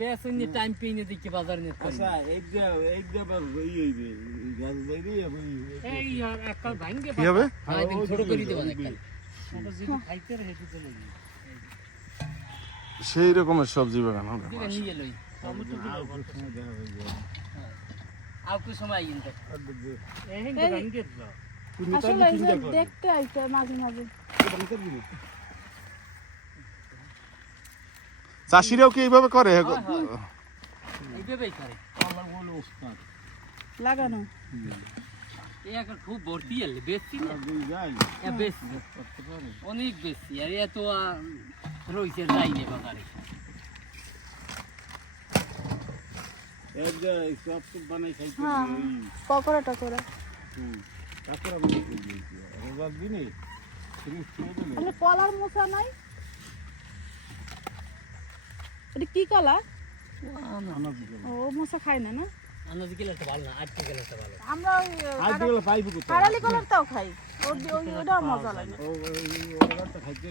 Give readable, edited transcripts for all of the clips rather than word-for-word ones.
বেসন নিয়ে টাইম পেয়ে দেখি বাজার নিয়ে আচ্ছা এক দেবার হই হইবে গাছ বাইরে এই আর একটা ভাঙ্গে কি হবে? হ্যাঁ দিন ছোট করে দেব একটা ওটা যদি খাইতে রহে তো চলে যাবে সেই রকমের সবজি বাগান হবে দিবে নিয়ে লই টমেটো আর কো সময় কিন্তু এই হিন্দে ভাঙ্গে দাও আসলে এই যে দেখতে আইছে মাঝে মাঝে চাষিরাও কি এইভাবে করে? এইভাবেই করে আল্লাহ বলে ওস্তাদ লাগানো এই এখন খুব ভর্তি এলে বেশি না দুই যাই বেশি করতে পারে অনেক বেশি আর এত রইছে যাইনি বাজারে এক জায়গায় সব তো বানাই খাইতে হ্যাঁ পকোড়া টকোড়া তারপরে আমি দিয়েছি রোজার দিনে তুমি খেয়ে দিলে তাহলে কলার মোচা নাই এটা কি কলা ও মোচা খাই না না আনাজ গেলে একটা ভালো না আজকে গেলে একটা ভালো আমরা ওই আর দিলে পাইবো কোথায় কাঁঠালি কলারটাও খাই ওটাও মজা লাগে ওটা খাইতে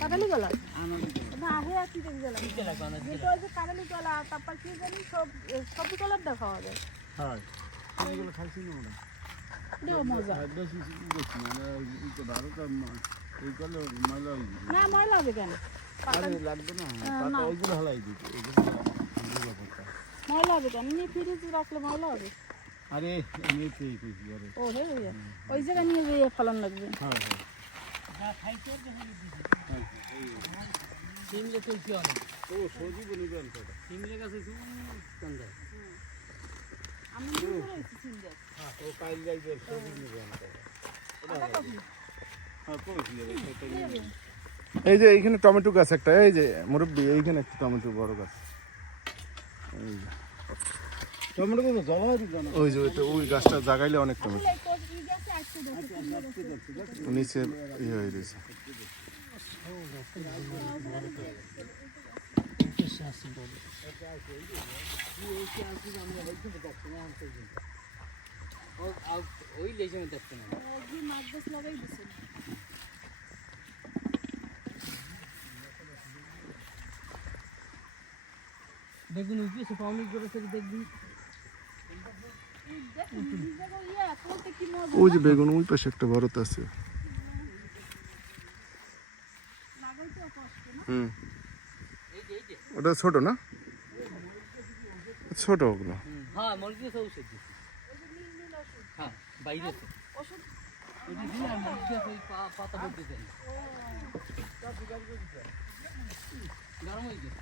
কাঁঠালি কলা আনন্দ না আহে আর কি দেখি গেলাম কি লাগবে আনাজ যেটা ওই যে কাঁঠালি কলা তারপর কি জানি সবজি কলারটা খাওয়া যায় হ্যাঁ এগুলো খাইছি না ওরা এটাও মজা বেশি বেশি মানে এই তো ভারতের এই করলে ময়লা হয়ে যাবে না ময়লা হবে কেন আরে লাগবে না পাতা ওইগুলো হালাই দিতে ময়লা হবে কেন এমনি ফ্রিজে রাখলে ময়লা হবে আরে এমনিতে কইছি আরে ও হে ওই জায়গা নিয়ে যেয়ে ফলন লাগবে হ্যাঁ সিমলে চলছে অনেক ও সজি বনিবেন তো সিমলে গাছে কান্দা আমি নিয়ে রয়েছি সিন্দার ও কাল যাইবে সজি নিবেন তো হ্যাঁ কইছি এই যে এইখানে টমেটো গাছ একটা, এই যে মুরব্বি এইখানে একটা টমেটো বড় গাছ, এই যে টমেটো তো জবা দিল না ওই যে ওই গাছটা জাগাইলে অনেক টমেটো এই কোচ ই গেছে আজকে দেখো নিচে ইয়ে হয়ে রয়েছে। ওই লেজে দেখতে না কি মাছ গাছ লাগাই দিছে বেগুন উঠেছে পাউনি করেছে দেখবি ওই যে বেগুন ওই পাশে একটা বড় আছে। হুম ওটা ছোট না, ছোট ওগুলো। হ্যাঁ মরগি সব ওষুধ দিছি হ্যাঁ বাইরে ওষুধ ওই যে দিলাম মরগি ওই পাতা বলতে দেন গরম হয়ে গেছে